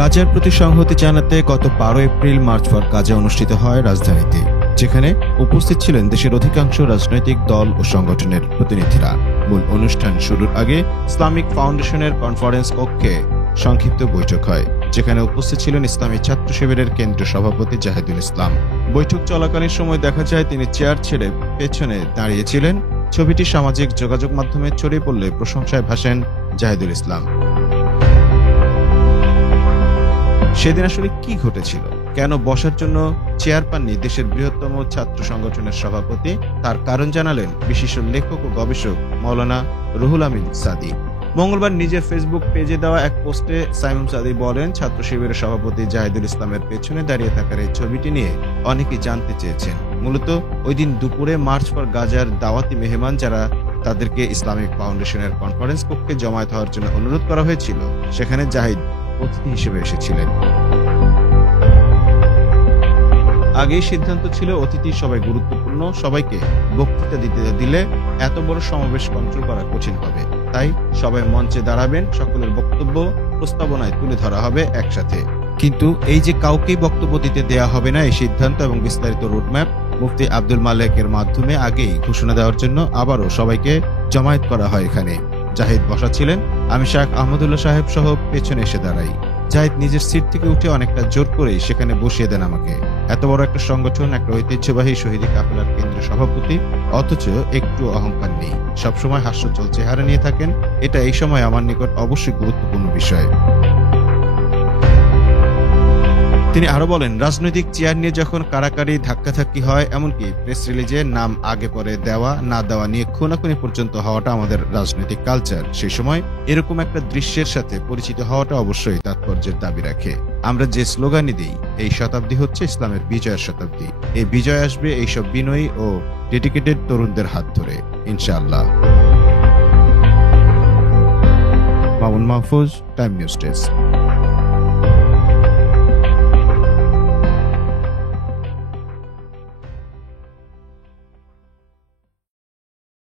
গাজার প্রতি সংহতি জানাতে গত 12 এপ্রিল মার্চ ফর গাজা অনুষ্ঠিত হয় রাজধানীতে, যেখানে উপস্থিত ছিলেন দেশের অধিকাংশ রাজনৈতিক দল ও সংগঠনের প্রতিনিধিরা। মূল অনুষ্ঠান শুরুর আগে ইসলামিক ফাউন্ডেশনের কনফারেন্স কক্ষে সংক্ষিপ্ত বৈঠক হয়, যেখানে উপস্থিত ছিলেন ইসলামী ছাত্র শিবিরের কেন্দ্রীয় সভাপতি জাহিদুল ইসলাম। বৈঠক চলাকালীন সময় দেখা যায় তিনি চেয়ার ছেড়ে পেছনে দাঁড়িয়েছিলেন। ছবিটি সামাজিক যোগাযোগ মাধ্যমে ছড়িয়ে পড়লে প্রশংসায় ভাসেন জাহিদুল ইসলাম। সেদিন আসলে কি ঘটেছিল, কেন বসার জন্য চেয়ার পাননি দেশের বৃহত্তম ছাত্র সংগঠনের সভাপতি, তার কারণ জানালেন বিশিষ্ট লেখক ও গবেষক মাওলানা রুহুল আমিন সাদি। মঙ্গলবার নিজের ফেসবুক পেজে দেওয়া এক পোস্টে সাইমুম সাদি বলেন, ছাত্র শিবিরের সভাপতি জাহিদুল ইসলামের পেছনে দাঁড়িয়ে থাকার এই ছবিটি নিয়ে অনেকেই জানতে চেয়েছেন। মূলত ওই দিন দুপুরে মার্চ ফর গাজার দাওয়াতি মেহমান যারা, তাদেরকে ইসলামিক ফাউন্ডেশনের কনফারেন্স কক্ষে জমায়েত হওয়ার জন্য অনুরোধ করা হয়েছিল, সেখানে জাহিদ অতিথি হিসেবে এসেছিলেন। আগেই সিদ্ধান্ত ছিল অতিথি সবাই গুরুত্বপূর্ণ, সবাইকে বক্তৃতা দিলে এত বড় সমাবেশ কন্ট্রোল করা কঠিন হবে। তাই সবাই মঞ্চে দাঁড়াবেন, সকলের বক্তব্য প্রস্তাবনায় তুলে ধরা হবে একসাথে। কিন্তু এই যে কাউকেই বক্তব্য দিতে দেয়া হবে না, এই সিদ্ধান্ত এবং বিস্তারিত রোডম্যাপ মুফতি আব্দুল মালেকের মাধ্যমে আগেই ঘোষণা দেওয়ার জন্য আবারও সবাইকে জমায়েত করা হয়। এখানে জাহিদ বসা ছিলেন, আমি শাহ আহমদুল্লাহ সাহেব সহ পেছনে এসে দাঁড়াই। জাহিদ নিজের সিট থেকে উঠে অনেকটা জোর করেই সেখানে বসিয়ে দেন আমাকে। এত বড় একটা সংগঠন, একটা ঐতিহ্যবাহী শহীদি কাফেলার কেন্দ্রীয় সভাপতি, অথচ একটু অহংকার নেই, সবসময় হাস্যজ্জ্বল চেহারা নিয়ে থাকেন। এটা এই সময় আমার নিকট অবশ্যই গুরুত্বপূর্ণ বিষয়। তিনি আরো বলেন, রাজনৈতিক চেয়ার নিয়ে যখন কারাকারি ধাক্কাধাক্কি হয়, এমনকি প্রেস রিলিজে নাম আগে পরে দেওয়া না দেওয়া নিয়ে খুনাখুনি পর্যন্ত হওয়াটা আমাদের রাজনৈতিক কালচার, সেই সময় এরকম একটা দৃশ্যের সাথে পরিচিত হওয়াটা অবশ্যই তাৎপর্যের দাবি রাখে। আমরা যে স্লোগানই দিই, এই শতাব্দী হচ্ছে ইসলামের বিজয়ের শতাব্দী। এই বিজয় আসবে এইসব বিনয়ী ও ডেডিকেটেড তরুণদের হাত ধরে, ইনশাআল্লাহ। Mamun Mahfuz, time news desk.